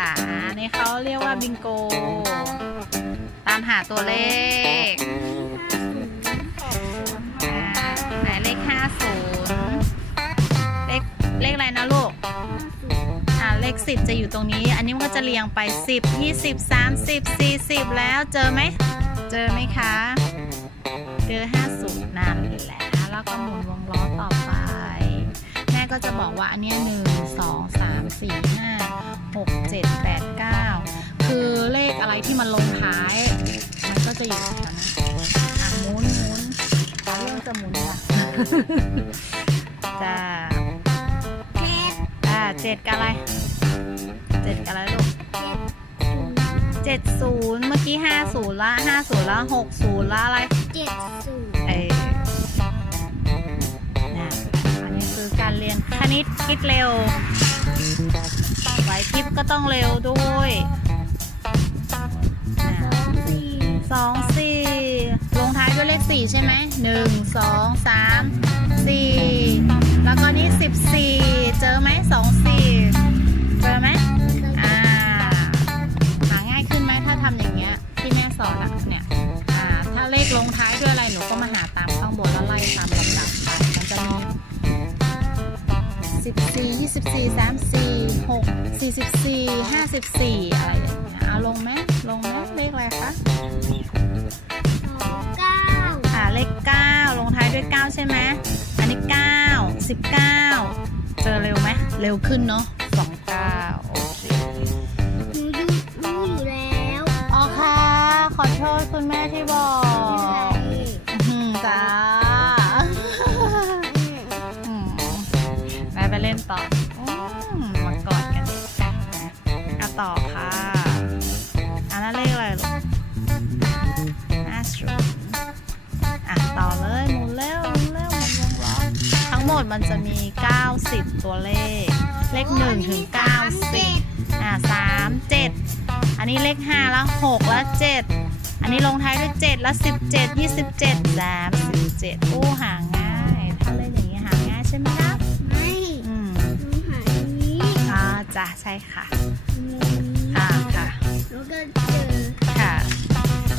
ค่ะอันนี้เขาเรียกว่าบิงโก ตามหาตัวเลขอ่าไหนเลขห้าศูนย์เลขเลขอะไรนะลูกอ่าเลขสิบจะอยู่ตรงนี้ อันนี้มันก็จะเรียงไปสิบยี่สิบสามสิบสี่สิบแล้วเจอไหม เจอไหมคะ เจอห้าศูนย์นั่นแหละ แล้วก็หมุนวงล้อต่อไป ก็จะบอกว่าอันเนี้หนึ่งสองสามสี่ห้าหกเจ็ดแปดเก้าคือเลขอะไรที่มันลงท้าย มันก็จะอยู่แถวนั้นอะหมุนหมุนเอาเรื่องจะหมุนค่ะจ้าเจ็ดอ่าเจ็ดกับอะไรเจ็ดกับอะไรลูกเจ็ดศูนย์เมื่อกี้ห้าศูนย์ละห้าศูนย์ละหกศูนย์ละอะไรเจ็ดศูนย์เออ การเรียนคณิตคิดเร็วไหวพริบก็ต้องเร็วด้วยสองสี่ลงท้ายด้วยเลขสี่ใช่ไหมหนึ่งสองสามสี่แล้วก็นี่สิบสี่เจอไหมสองสี่ 3 4 6 44 54 อะไรอย่างเงี้ยเอาลงไหมลงไหมเลขอะไรคะเก้าอ่าเลข 9 ลงท้ายด้วย 9 ใช่ไหมอันนี้ 9 19 เจอเร็วไหมเร็วขึ้นเนาะ29โอเคหนูอยู่รู้อยู่แล้วอ๋อค่ะ ขอโทษคุณแม่ที่บอกจ้าแม่ไปเล่นต่อ ต่อค่ะ อันนั้นเลขอะไรลูกห้าศูนย์อะต่อเลยหมุนเร็วหมุนเร็วหมุนวงล้อทั้งหมดมันจะมี 90 ตัวเลข เลข1ถึง90 อะสามเจ็ดอันนี้เลขห้าแล้วหกแล้วเจ็ดอันนี้ลงท้ายด้วยเจ็ดแล้วสิบเจ็ดยี่สิบเจ็ดสามสิบเจ็ดโอ้หาง่ จ้ะใช่ค่ะอันนี้ค่ะค่ะแล้วก็เจอค่ะ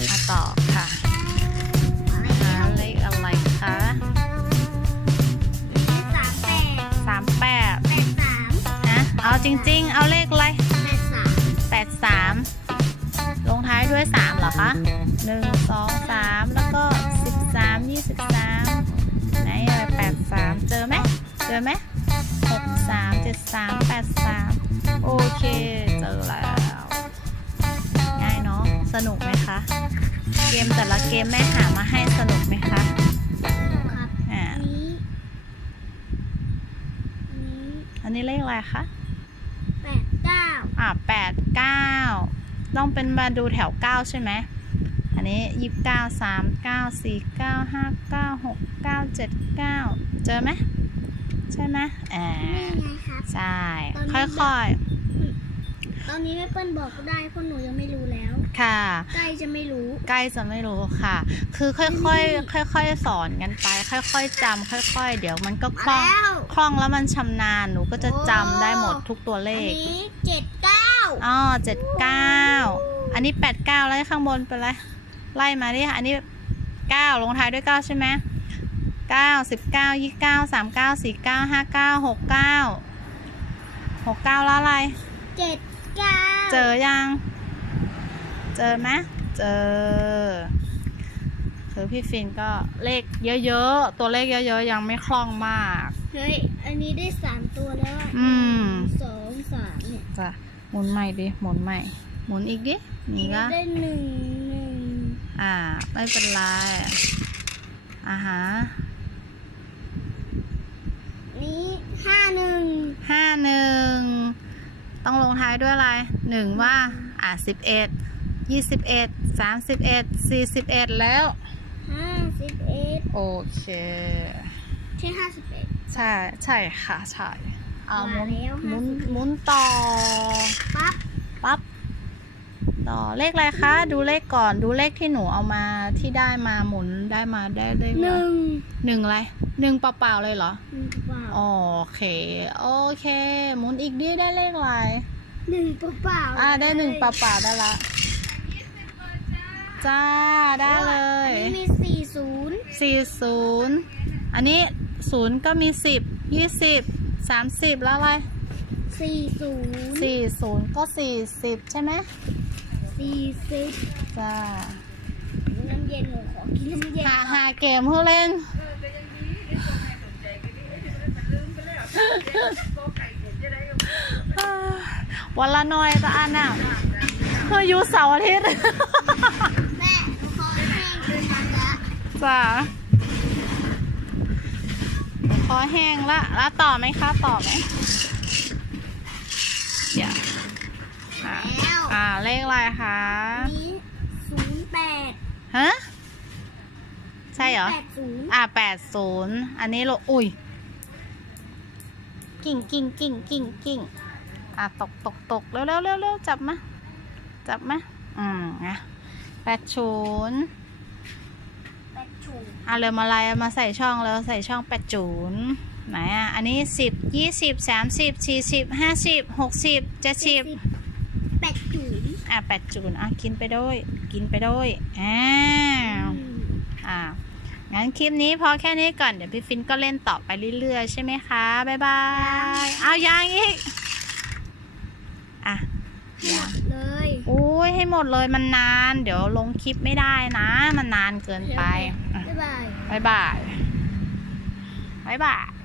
มาต่อค่ะอะไรหาแล้วเลขอะไรคะสามแปดสามแปดแปดสามนะเอาจริง ๆ เอาเลขอะไรแปดสามแปดสามลงท้ายด้วยสามเหรอคะหนึ่งสองสามแล้วก็สิบสามยี่สิบสามไหนอะไรแปดสามเจอไหมเจอไหมหกสามเจ็ดสามแปดสาม โอเคเจอแล้ว ง่ายเนาะสนุกไหมคะ เกมแต่ละเกมแม่หามาให้สนุกไหมคะครับอ่าอันนี้อันนี้อันนี้เลขอะไรคะแปดเก้าอ่าแปดเก้าต้องเป็นมาดูแถวเก้าใช่ไหมอันนี้ยี่สิบเก้าสามเก้าสี่เก้าห้าเก้าหกเก้าเจ็ดเก้าเจอไหม ใช่ไหมอ่านี่ไงครับใช่ตอนนี้ค่อยตอนนี้แม่เปิ้ลบอกก็ได้เพราะหนูยังไม่รู้แล้วๆค่ะ ใกล้จะไม่รู้ ใกล้จะไม่รู้ค่ะ คือค่อยๆ ค่อย ๆ สอนกันไป ค่อย ๆจำค่อย ๆ เดี๋ยวมันก็คล่องแล้ว คล่องแล้วมันชำนาญหนูก็จะจำได้หมดทุกตัวเลอันขนี้เจ็ดเก้าอ๋อเจ็ดเก้าอันนี้แปดเก้าแล้วข้างบนเป็นอะไรไล่มาดิอันนี้เก้าลงท้ายด้วยเก้าใช่ไหม เก้าสิบเก้ายี่เก้าสามเก้าสี่เก้าห้าเก้าหกเก้าหกเก้าแล้วอะไร เจ็ดเก้าเจอยัง เจอไหมเจอ คือพี่ฟินก็เลขเยอะๆ ตัวเลขเยอะๆ ยังไม่คล่องมาก เฮ้ย อันนี้ได้สามตัวแล้วอะอืมสองสามเนี่ยจะหมุนใหม่ดิ หมุนใหม่ หมุนอีกดินี่ก็ได้หนึ่งหนึ่งอ่า ไม่เป็นไรอ่าฮะ นี้ห้าหนึ่ง ห้าหนึ่ง ต้องลงท้าย ด้วยอะไรหนึ่งว่าอ่าสิบเอ็ดยี่สิบเอ็ดสามสิบเอ็ดสี่สิบเอ็ดแล้วห้าสิบเอ็ดโอเคใช่ห้าสิบเอ็ดใช่ใช่ค่ะใช่เอาหมุนมาแล้วหมุน50หมุนต่อปั๊บปั๊บต่อเลขอะไรคะ ดูเลขก่อนดูเลขที่หนูเอามาที่ได้มาหมุนได้มาได้เลขหอะไรนึ่งหนึ่งอะไรหนึ่งเปล่าๆเลยเหรอหนึ่งกระเป๋าโอเค โอเค หมุนอีกดิได้เลขอะไร หนึ่งเปล่าๆอ่าได้หนึ่งเปเลยล่าๆได้ละ จ้าได้เลยอันนี้มีสี่ศูนย์สี่ศูนย์อันนี้ศูนย์ก็มีสิบยี่สิบสามสิบแล้วอะไรสี่ศูนย์สี่ศูนย์ก็สี่สิบใช่ไหมสี่สิบจ้าน้ำเย็นหนูขอกินน้ำเย็นหาหาเกมเพื่อเล่น วันละหน่อยตะอันอะเพื่ออยูเสาร์อาทิตย์ แม่หนูขอแห้งเป็นมันละจ้าคอแห้งละแล้วต่อไหมคะ ต่อไหมเดี๋ยวอ่าแล้วอ่าเลขอะไรคะอันนี้ศูนย์แปดฮะใช่เหรอ แปดศูนย์อ่าแปดศูนย์อันนี้โล อุ้ย กิ่งกิ่งกิ่งกิ่งกิ่ง อ่าตกตกตกเร็วเร็วเร็วเร็วจับมาจับมาอืมนะแปดศูนย์แปดศูนย์อ่าเร็วมาลายมาใส่ช่องแล้วใส่ช่องแปดศูนย์ไหนอะ อันนี้สิบยี่สิบสามสิบสี่สิบห้าสิบหกสิบเจ็ดสิบแปดศูนย์อะแปดศูนย์อะกินไปด้วย กินไปด้วยอ้าวอืมอ่างั้นคลิปนี้พอแค่นี้ก่อน เดี๋ยวพี่ฟินก็เล่นต่อไปเรื่อยๆ ใช่ไหมคะ บ๊ายบาย เอายังอีก อะหมดเลยอุ้ยให้หมดเลยมันนาน เดี๋ยวลงคลิปไม่ได้นะ มันนานเกินไปอะบ๊ายบาย บ๊ายบายบ๊ายบาย